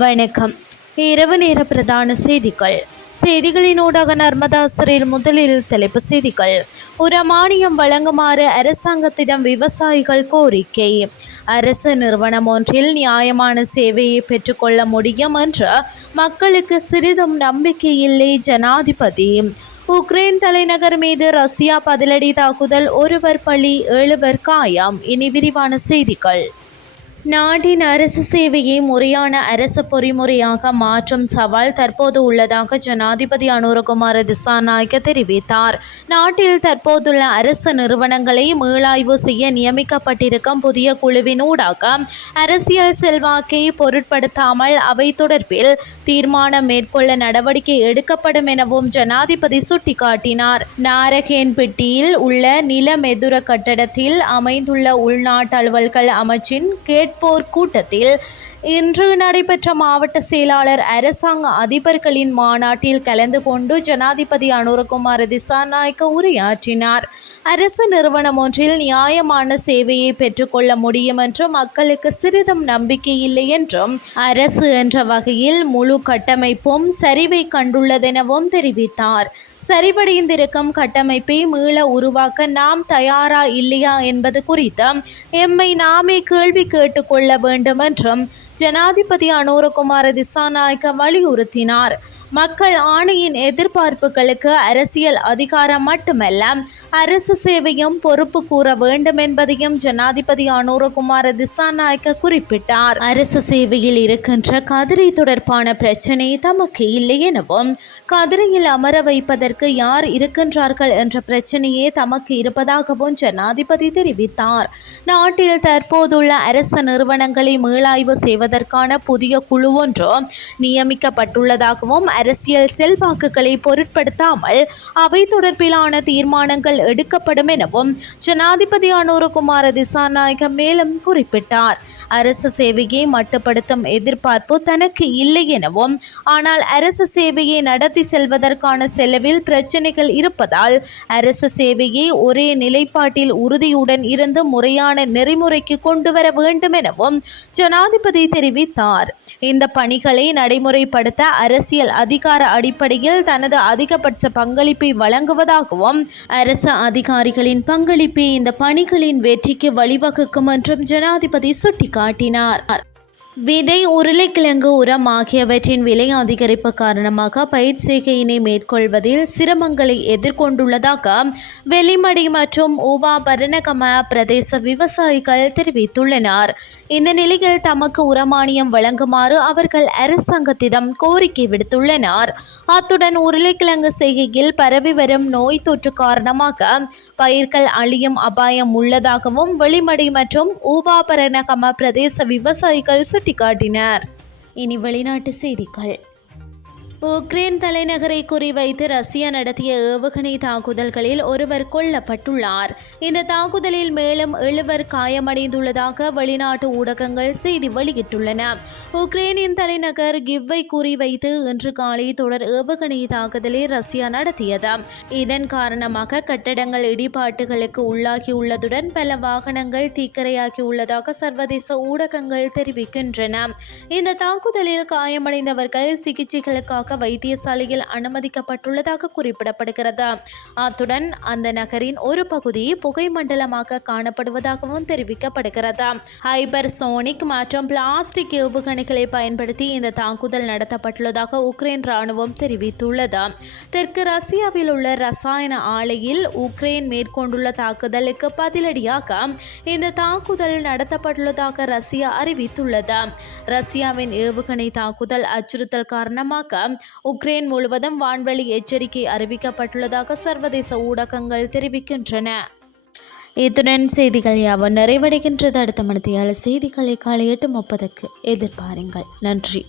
வணக்கம். இரவு நேர பிரதான செய்திகள். செய்திகளினூடாக நர்மதா சிறையில் முதலில் தலைப்பு செய்திகள். ஒரு மானியம் வழங்குமாறு அரசாங்கத்திடம் விவசாயிகள் கோரிக்கை. அரசு நிறுவனம் ஒன்றில் நியாயமான சேவையை பெற்றுக்கொள்ள முடியும் என்று மக்களுக்கு சிறிதும் நம்பிக்கை இல்லை ஜனாதிபதி. உக்ரைன் தலைநகர் மீது ரஷ்யா பதிலடி தாக்குதல் ஒருவர் பள்ளி ஏழுவர் காயம் இனி விரிவான செய்திகள். நாட்டின் அரசு சேவையை முறையான அரசு பொறிமுறையாக மாற்றும் சவால் தற்போது உள்ளதாக ஜனாதிபதி அனுரகுமார திசாநாயக்க தெரிவித்தார். நாட்டில் தற்போதுள்ள அரசு நிறுவனங்களை மீளாய்வு செய்ய நியமிக்கப்பட்டிருக்கும் புதிய குழுவின் ஊடாக அரசியல் செல்வாக்கை பொருட்படுத்தாமல் அவை தொடர்பில் தீர்மானம் மேற்கொள்ள நடவடிக்கை எடுக்கப்படும் எனவும் ஜனாதிபதி சுட்டிக்காட்டினார். நாரகேன்பட்டியில் உள்ள நிலமெதுர கட்டடத்தில் அமைந்துள்ள உள்நாட்டு அலுவல்கள் அமைச்சின் கேட் கேட்போர் கூட்டத்தில் இன்று நடைபெற்ற மாவட்ட செயலாளர் அரசாங்க அதிபர்களின் மாநாட்டில் கலந்து கொண்டு ஜனாதிபதி அனுரகுமார திசாநாயக்க உரையாற்றினார். அரசு நிறுவனம் ஒன்றில் நியாயமான சேவையை பெற்றுக்கொள்ள முடியும் என்றும் மக்களுக்கு சிறிதும் நம்பிக்கை இல்லை என்றும் அரசு என்ற வகையில் முழு கட்டமைப்பும் சரிவை கண்டுள்ளதெனவும் தெரிவித்தார். சரிவடைந்திருக்கும் கட்டமைப்பை மீள உருவாக்க நாம் தயாரா இல்லையா என்பது குறித்து எம்மை நாமே கேள்வி கேட்டுக்கொள்ள வேண்டும் என்றும் ஜனாதிபதி அனுரகுமார திசாநாயக்க வலியுறுத்தினார். மக்கள் ஆணையின் எதிர்பார்ப்புகளுக்கு அரசியல் அதிகாரம் மட்டுமல்ல அரசு சேவையும் பொறுப்பு கூற வேண்டும் என்பதையும் ஜனாதிபதி அனுரகுமார திசாநாயக்க குறிப்பிட்டார். அரசு சேவையில் இருக்கின்ற கதிரை தொடர்பான பிரச்சினை தமக்கு இல்லை எனவும் கதிரையில் அமர வைப்பதற்கு யார் இருக்கின்றார்கள் என்ற பிரச்சனையே தமக்கு இருப்பதாகவும் ஜனாதிபதி தெரிவித்தார். நாட்டில் தற்போதுள்ள அரசு நிறுவனங்களை மீளாய்வு செய்வதற்கான புதிய குழு ஒன்று நியமிக்கப்பட்டுள்ளதாகவும் அரசியல் செல்வாக்குகளை பொருட்படுத்தாமல் அவை தொடர்பிலான தீர்மானங்கள் எடுக்கப்படும் எனவும் ஜனாதிபதி அனுரகுமார திசாநாயகம் மேலும் குறிப்பிட்டார். அரசு சேவையை மட்டுப்படுத்தும் எதிர்பார்ப்பு தனக்கு இல்லை எனவும் ஆனால் அரசு சேவையை நடத்தி செல்வதற்கான செலவில் பிரச்சனைகள் இருப்பதால் அரசு சேவையை ஒரே நிலைப்பாட்டில் உறுதியுடன் இருந்து முறையான நெறிமுறைக்கு கொண்டு வர வேண்டும் எனவும் ஜனாதிபதி தெரிவித்தார். இந்த பணிகளை நடைமுறைப்படுத்த அரசியல் அதிகார அடிப்படையில் தனது அதிகபட்ச பங்களிப்பை வழங்குவதாகவும் அரசு அதிகாரிகளின் பங்களிப்பே இந்த பணிகளின் வெற்றிக்கு வழிவகுக்கும் என்றும் ஜனாதிபதி சுட்டிக்காட்டினார். காட்டினார் விதை உருளைக்கிழங்கு உரம் ஆகியவற்றின் விலை அதிகரிப்பு காரணமாக பயிர் செய்கையினை மேற்கொள்வதில் சிரமங்களை எதிர்கொண்டுள்ளதாக வெளிமடி மற்றும் ஓவா பரணகம பிரதேச விவசாயிகள் தெரிவித்துள்ளனர். இந்த நிலையில் தமக்கு உரமானியம் வழங்குமாறு அவர்கள் அரசாங்கத்திடம் கோரிக்கை விடுத்துள்ளனர். அத்துடன் உருளைக்கிழங்கு செய்கையில் பரவி வரும் நோய் தொற்று காரணமாக பயிர்கள் அழியும் அபாயம் உள்ளதாகவும் வெளிமடி மற்றும் ஊவாபரணகம பிரதேச விவசாயிகள் சுட்டிக்காட்டினர். இனி வெளிநாட்டு செய்திகள். உக்ரைன் தலைநகரை குறிவைத்து ரஷ்யா நடத்திய ஏவுகணை தாக்குதல்களில் ஒருவர் கொல்லப்பட்டுள்ளார். இந்த தாக்குதலில் மேலும் எழுவர் காயமடைந்துள்ளதாக வெளிநாட்டு ஊடகங்கள் செய்தி வெளியிட்டுள்ளன. உக்ரைனின் தலைநகர் கிவ்வை குறிவைத்து இன்று காலை தொடர் ஏவுகணை தாக்குதலை ரஷ்யா நடத்தியது. இதன் காரணமாக கட்டடங்கள் இடிபாட்டுகளுக்கு உள்ளாகியுள்ளதுடன் பல வாகனங்கள் தீக்கரையாகியுள்ளதாக சர்வதேச ஊடகங்கள் தெரிவிக்கின்றன. இந்த தாக்குதலில் காயமடைந்தவர்கள் சிகிச்சைகளுக்காக வைத்தியசாலையில் அனுமதிக்கப்பட்டுள்ளதாக குறிப்பிடப்படுகிறது. அத்துடன் அந்த நகரின் ஒரு பகுதி புகை மண்டலமாக காணப்படுவதாகவும் தெரிவிக்கப்படுகிறது. ஹைபர்சோனிக் மற்றும் பிளாஸ்டிக் ஏவுகணைகளை பயன்படுத்தி இந்த தாக்குதல் நடத்தப்பட்டுள்ளதாக உக்ரைன் ராணுவம் தெரிவித்துள்ளது. தெற்கு ரஷ்யாவில் உள்ள ரசாயன ஆலையில் உக்ரைன் மேற்கொண்டுள்ள தாக்குதலுக்கு பதிலடியாக இந்த தாக்குதல் நடத்தப்பட்டுள்ளதாக ரஷ்யா அறிவித்துள்ளது. ரஷ்யாவின் ஏவுகணை தாக்குதல் அச்சுறுத்தல் காரணமாக உக்ரைன் முழுவதும் வான்வெளி எச்சரிக்கை அறிவிக்கப்பட்டுள்ளதாக சர்வதேச ஊடகங்கள் தெரிவிக்கின்றன. இத்துடன் செய்திகள் யாவும் நிறைவடைகின்றது. அடுத்த மணித்தியால செய்திகளை காலை எட்டு முப்பதுக்கு எதிர்பாருங்கள். நன்றி.